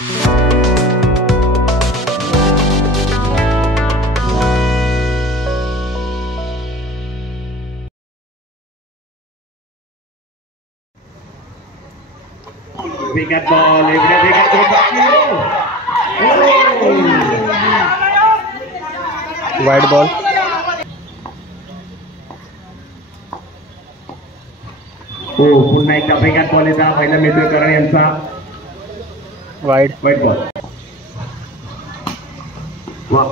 Wicket ball, wide ball. पुन्हा एकदा वेगात बॉल येतात. पहिला मिळतोय करण यांचा वाईड बॉल. वा,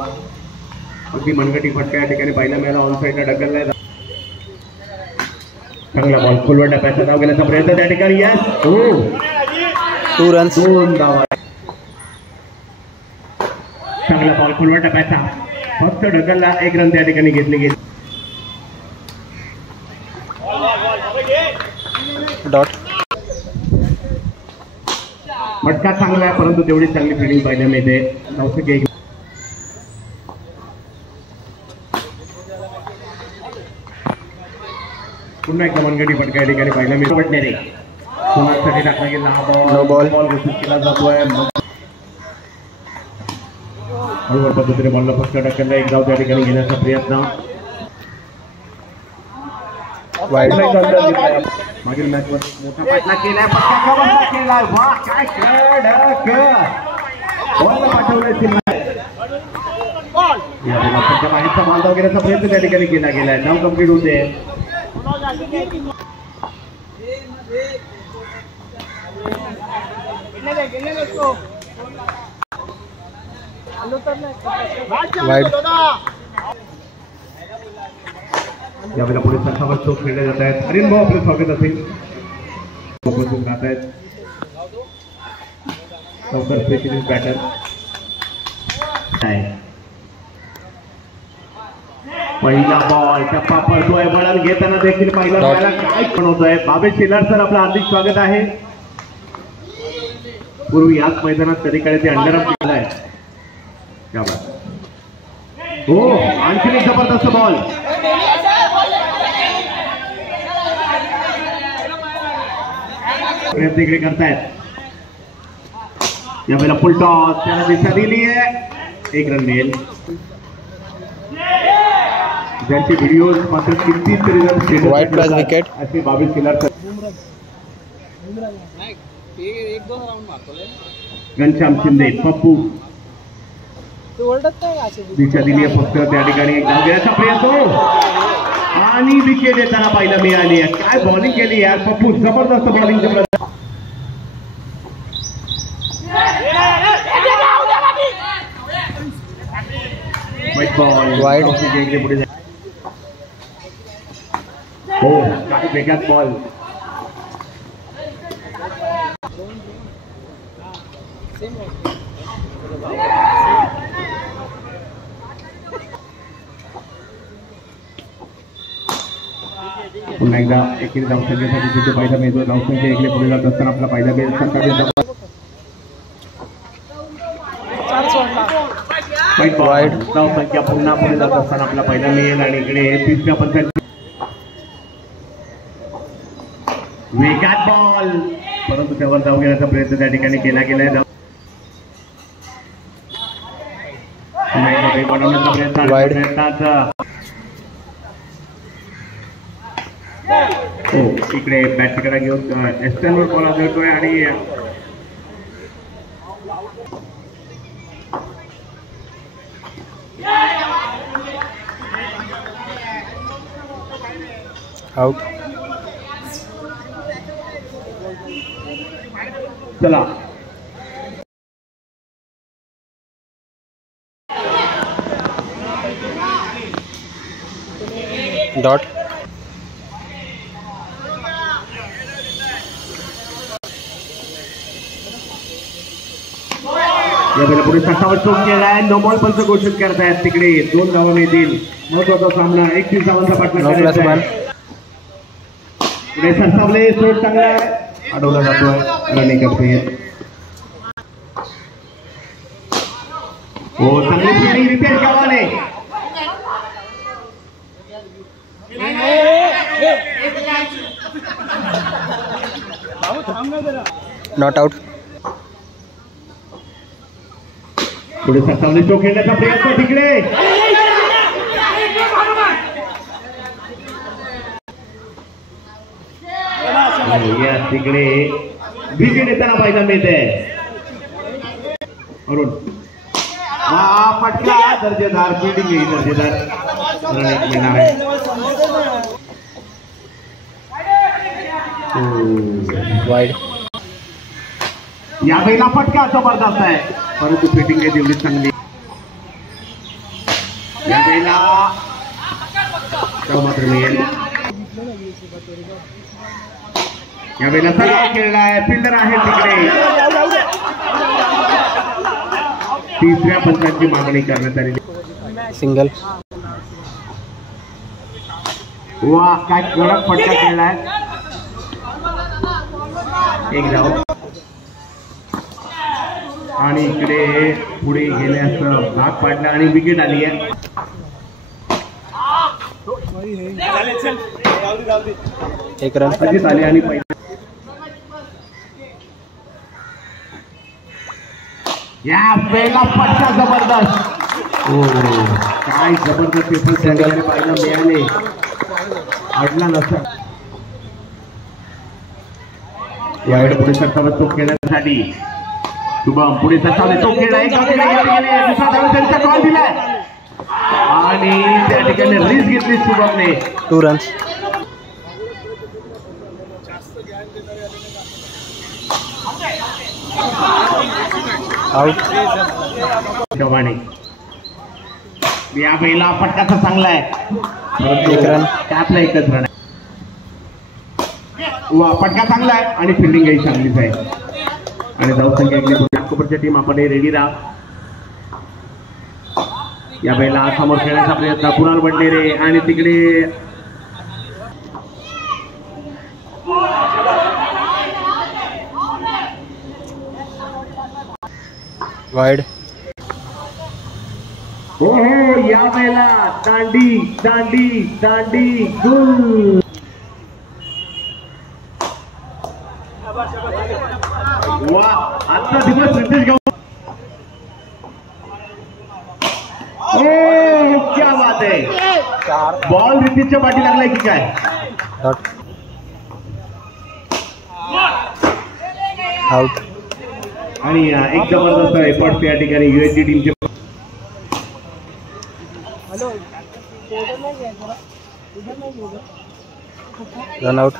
अगदी मनगटी फटका या ठिकाणी पहिला मिळाला. ऑन साईडला ढकललाय. चांगला बॉल फुलवर टप्प्याचा धाव घेण्याचा प्रयत्न त्या ठिकाणी. यस, 2 रन्स. 2 धावा. चांगला बॉल फुलवर टप्प्याचा, फक्त ढकलला. 1 रन त्या ठिकाणी घेतली गेली. डॉट. मटका चांगला आहे, परंतु तेवढी चांगली फिल्डिंग पाहायला मिळते. पुन्हा एकदा मनगटी फटका या ठिकाणी पाहायला मिळतो. पटणे कोणासाठी टाकला गेला हा नो बॉल. बॉल घोषित केला जातोय. हळूवार पद्धतीने बॉलला फक्त ढकलला. 1 धाव त्या ठिकाणी घेण्याचा प्रयत्न. वाईड. मागील मॅच मध्ये मोठा पाठला केलाय. पटका केलाय. वाह, काय कडक बॉलला पाठवलाय. मागीलचा बॉल धाव घेण्याचा प्रयत्न त्या ठिकाणी केला गेलाय. धाव कंप्लीट होते. वाईड. यावेळेला पुढे संघावर चोख खेळले जात आहेत. हरिण भाऊ आपले स्वागत असेल. गात आहेत लवकर स्पेशलिस्ट बॅटर. पहिला बॉल टप्पा पडतोय. बळण घेताना देखील पहिला बॉलला काय बनवतोय. बाबे शेलार सर आपलं हार्दिक स्वागत आहे. पूर्वी याच मैदानात कधीकडे ते अंडरअप केलाय. हो, आणखी एक जबरदस्त बॉल. प्रयत्न इकडे करतायत. यावेळेला फुल टॉस त्याला दिशा दिली आहे. 1 रन मिळेल. ज्यांचे व्हिडिओ मात्र कितीतरी रन वाईड प्लस विकेट असे 22 केलार. घनश्याम शिंदे, पप्पू दिशा दिली आहे. फक्त त्या ठिकाणी एक धाव घेण्याचा प्रयत्न आणि विकेट देताना पाहायला मिळाली आहे. काय बॉलिंग केली यार पप्पू, जबरदस्त बॉलिंग. वाईड. पुढे हो, काही वेगात बॉल. पुन्हा एकदा एकेरी धावसंख्येसाठी तिथे पाहिला मिळतो. धावसंख्या इकडे पुढे जात असताना आपला पाहिला मिळेल. वाईड धावसंख्या पुन्हा पुढे जात असताना आपला पहिला मिळेल. आणि इकडे 30व्या पंचायत वेगात बॉल, परंतु त्यावर धाव घेण्याचा प्रयत्न त्या ठिकाणी केला गेलाय. बनवण्याचा प्रयत्न. हो, इकडे बॅटकडे घेऊन एस्टनवर बॉल आदळतोय आणि आउट. चला डॉट. यावेळेला पुढे सत्तावर चोक केलाय. नो बॉल पंच घोषित करतायत. तिकडे 2 धावा मिळतील. महत्वाचा सामना. 31 धावांचा पाठलाग करायचा आहे. पुढे सरसावले. शॉट चांगला आहे, अडवला जातोय. रनिंग करतोय. हो, चांगली फिल्डिंग रितेश गावाने. Not out. पुढे सरसावले तो खेळण्याचा प्रयत्न तिकडे या तिकडे विकेट येताना पाहायला मिळते. अरुण हा फटका दर्जेदार फिल्डिंग ही दर्जेदार रन मिळणार आहे. वाईड. या वेळेला फटका जबरदस्त आहे परंतु फिटिंग आहे तेवढी चांगली. या वेळेला मात्र मिळेल. या वेळेला सराव खेळलाय फिल्डर आहे तिकडे. तिसऱ्या पंचांची मागणी करण्यात आली. सिंगल. वा काय कडक फटका खेळलाय. एक धाव आणि इकडे पुढे गेल्यास भाग पाडला आणि विकेट आली आहे. एक रन अजित आले आणि पहिला या वेळेला फटका जबरदस्त. काय जबरदस्त पेपर पाहायला मिळाले. अडला नसता. यावेळी पुढे सरसावले तो खेळण्यासाठी शुभम पुढे सरसावले तो खेळला. दुसरा धाव त्यांचा कॉल दिलाय आणि त्या ठिकाणी रिस्क घेतली शुभमने. 2 रन्स. आउट. चव्हाणे या पहिला फटकाचा चांगला आहे. एक रन. त्यातला एकच रन आहे. वा फटका चांगला आहे आणि फिल्डिंगही चांगलीच आहे. आणि धावसंख्या नागपूरच्या टीम आपण रेडी राहा. या वेळेला समोर खेळण्याचा प्रयत्न कुणाल बंडेरे आणि तिकडे वाईड. हो या वेळेला दांडी दांडी दांडी गुल. वा आजचा दिवस रितेश गाव. क्या बात आहे. बॉल रितेशच्या पाठी लागलाय की काय. डॉट. आउट. आणि एक जबरदस्त एफर्ट या ठिकाणी युएसजी टीमचे. Run out.